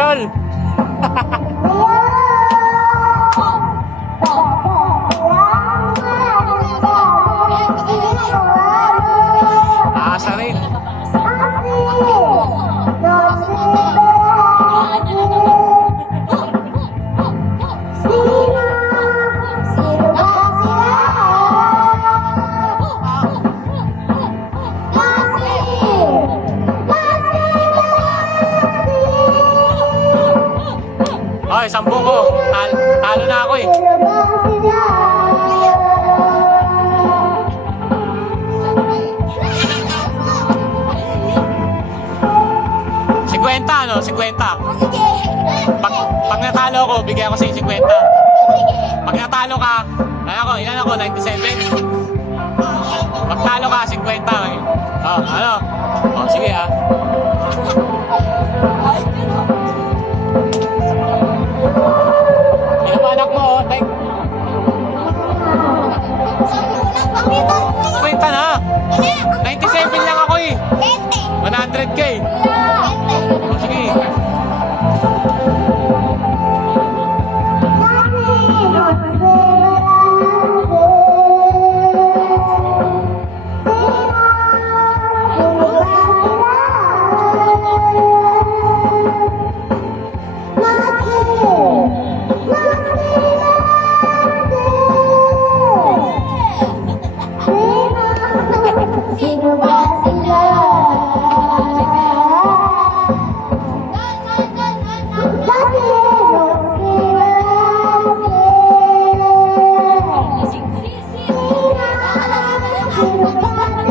roll. Asa rin. Oy, 10 ko. Talo na ako eh. Ano? 50. Pag natalo ko, bigyan ko sa 50. Pag natalo ka, ilan ako? 97? Pag talo ka, 50. Oh, ano? Oh, sige ah. Ilan ba anak mo? 50 na. 97 lang ako eh. 100K. Oh, sige.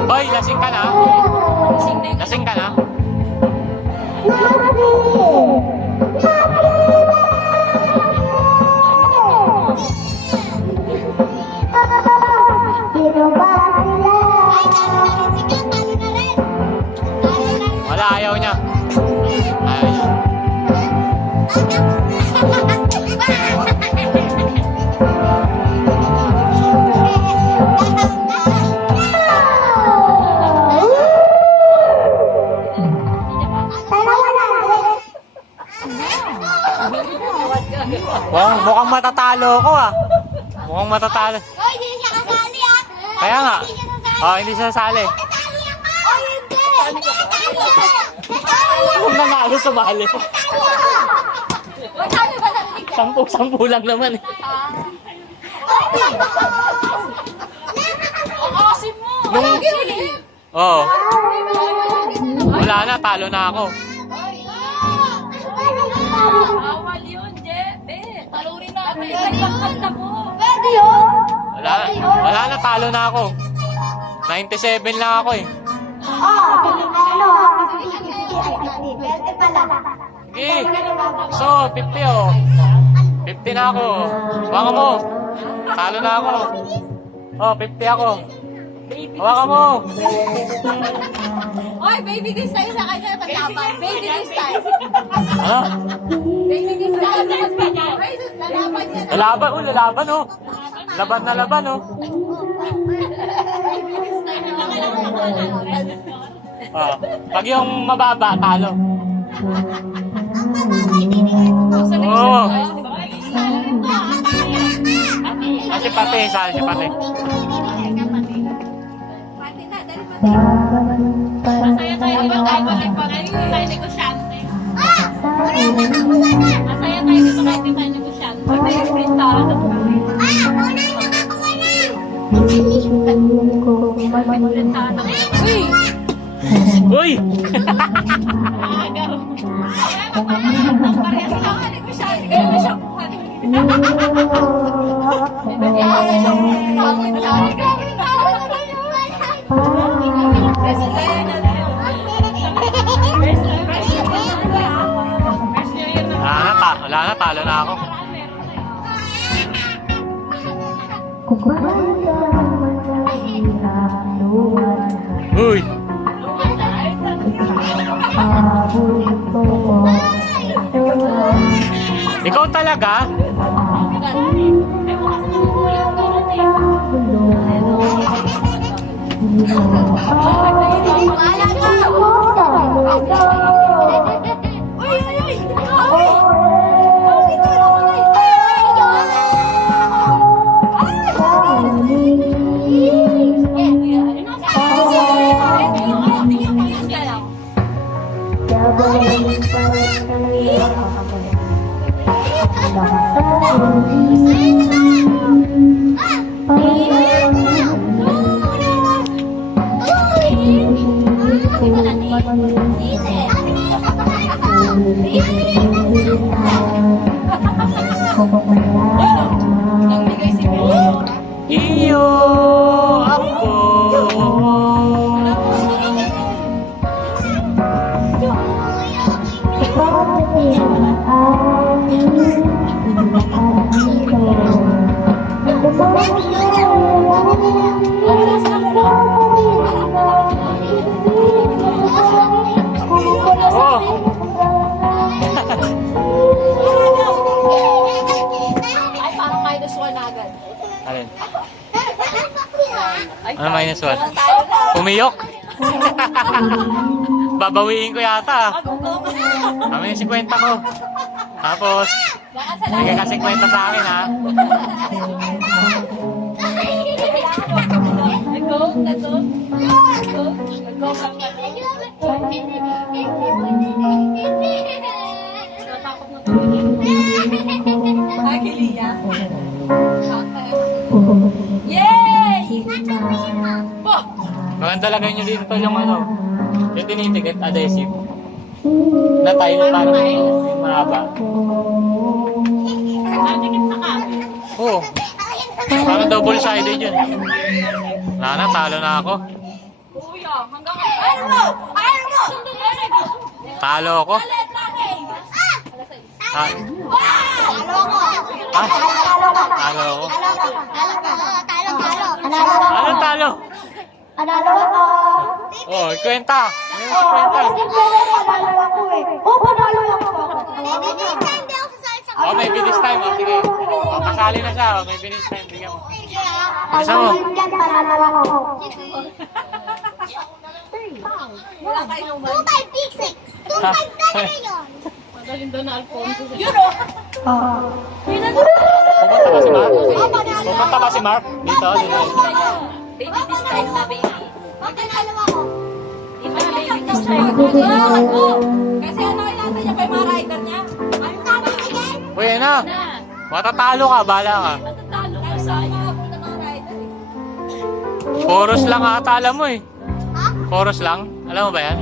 Hoy, lasing ka na? Lasing ka na? Wala, ayaw niya. Ayaw niya. Wow, mukhang matatalo ko ah. Mukhang matatalo. Hoy, hindi siya kasali ah. Kaya nga. Oh, hindi siya sali. Oh, hindi. Kung nanalo, sumali. Magkano ba narinig ka? 10 lang naman eh. Akasim mo. Oo. Wala na, talo na ako. Bawal yun, Jebe. Talurin natin. Nagpagkanta mo. Pwede yun. Wala na, talo na ako. 97 lang ako eh. Sige. So, 50 oh. 50 na ako. Hawakan mo. Talo na ako. Oh, 50 ako. Hawakan mo. Oy, baby this time sa kanya. Paglaban. Baby this time. Ano? Baby this time. Lalaban niya. Lalaban, oh, lalaban oh. Laban na laban oh. Baby this time. Oh, pag yung mababa, talo. Oo. Kasi pati, sali si pati. Masaya tayo ba tayo balik pa rin? Hindi tayo negosyante. Masaya tayo dito kahit hindi tayo negosyante. May printahan na po. May printahan na po. Uy! Agaw. Ang parehas na nga negosyante. Kaya na siya kuha. Wala na, talo na ako. Uy! Ikaw talaga? Nagbigay si Mel. Iyo ako. Oh, Ay, parang minus 1 agad. alin? Ay, Ano minus 1? tayo na. Pumiyok? Babawiin ko yata. Go. Kami yung 50 ko. Tapos, Baka sa bigay ka 50 sa akin ha. Go ka pa. Natakot na Ay, Liya. Yay! Bo! Maganda lagay nyo dito yung ano, yung tinitikit adhesive. Na tile parang yung mahaba. Natikip sa kami. Oo. Parang double-sided yun. Wala na, talo na ako. Kuya, hanggang ngayon. Ayaw mo! Ayaw mo! Talo ako. Alet lagi! Ha? Ha? Talo ako. Ano talo? Panalo ako. Oh, kwenta. Meron si kwenta. Panalo ako eh. Oh, panalo ako. Oh, may finish time. Oh, sige. Oh, kasali na siya. Oh, may finish time. Bigyan mo. Isa mo. Pag yan, panalo ako. Wala kayo naman. Ha? Magaling doon na Alfonso. Yun o! Oo. Pupunta ba si Mark? Pupunta ba si Mark? Dito, dito. Baby this time na, baby. Panalo ako. Di ba na baby this time? Go! Kasi ano kailangan niya pa yung mga rider niya? Ano sabi again? Uy, ano? Na! Matatalo ka. Bahala ka. Matatalo ka sa mga rider eh. Chorus lang ata alam mo eh. Chorus lang? Alam mo ba yan?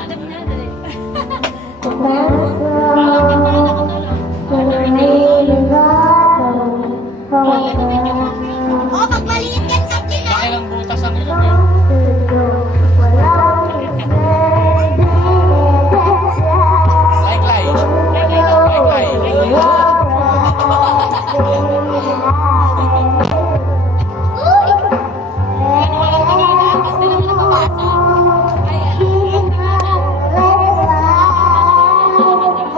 Alam na, dali. Bakit pa rin ako na lang? Oh, pag maliit yan sa akin. Laki ng butas ang ilong yun. Like. Ano walang tinginan? Kasi di naman nababasa. Ay, ano? Walang tinginan.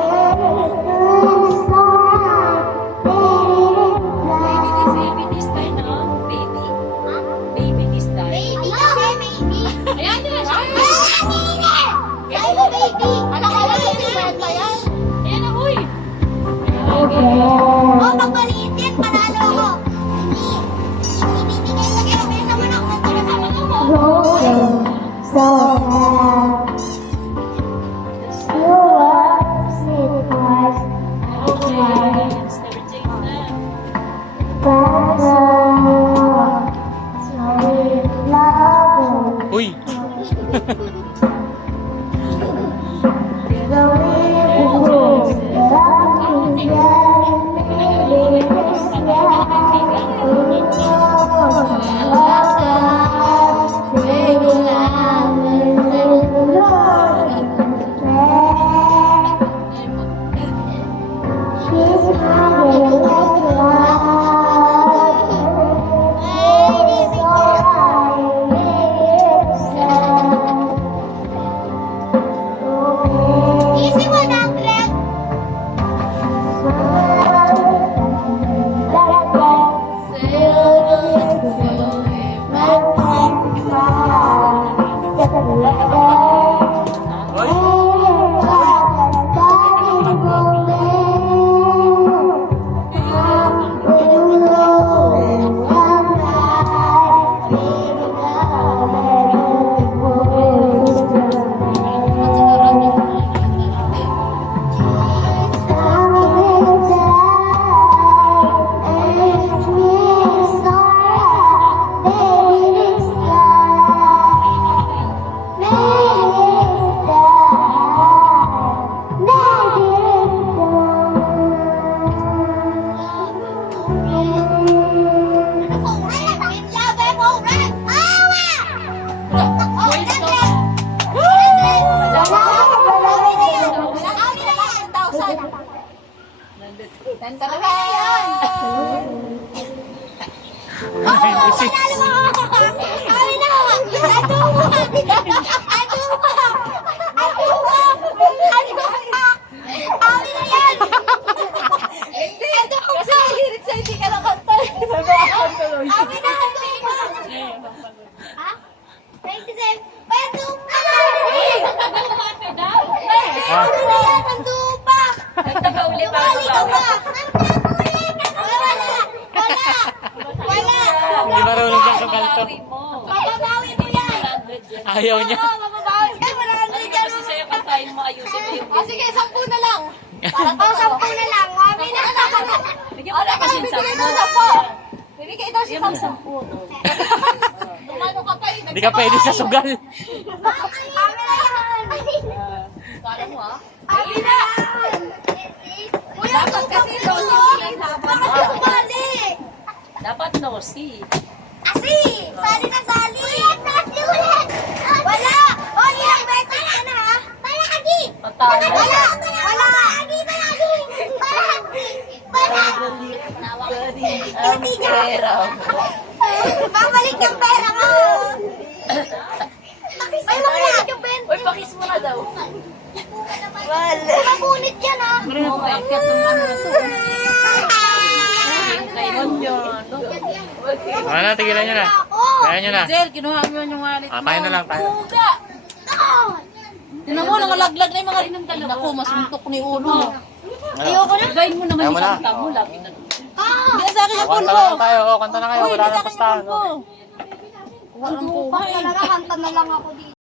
Yan talaga yan. Panalo ako! Kami na! Atuwa! Kami na yan! Kasi hirit sa hindi ka nakanta. Kami na! Ha? 27! Atuwa! Nagpapate daw. Kami na yan! Atuwa! Nagtakauli pa Wala ka ako. ba? Wala! Wala! Wala! Hindi marunong siyang sugal to. Mababawi mo yan! Ayaw niya. Mababawi! Ay, wala na yan! Kasi sa'yo kantahin mo, ayusin mo yung Sige, 10 na lang. Parang 10 na lang. Mami na. Bigyan mo na kasi yung Bibigay sampo. daw 10. Bibigay daw siya 10. Ano ka pa eh? Hindi ka pwede sa sugal. Kami na yan. Kala mo ah. Kami na. Dapat kasi Bakit ka sumali? Dapat no, si. Asi! Sali na sali! Ulit! Kasi ulit! Wala! O, ilang beses ka na ha? Palagi! Patalo. Wala! Wala! Palagi! Palagi! Palagi! Palagi! Ang pera. Babalik yung pera mo! Ay, mabalik yung pera! Uy, pakis mo na daw. Wala! Mabunit yan ha! Oo, kahit ng ano na to. Ngayon yun. Ano na, tigilan nyo na. Kaya nyo na. Zel, kinuha mo yung wallet mo. Tayo na lang tayo. Puga! Tinan mo, nangalaglag na yung mga rinong dalawa. Naku, mas muntok ni ulo mo. Ayoko na! Gayin mo naman Ayaw yung mo na? kanta mo, lapit na. Ah! Hindi sa akin yung Kanta pulpo. na lang tayo. Kanta na kayo. Uy, Wala hindi sa nang akin pustahan. yung pulpo. Kanta na lang, kanta na lang ako dito.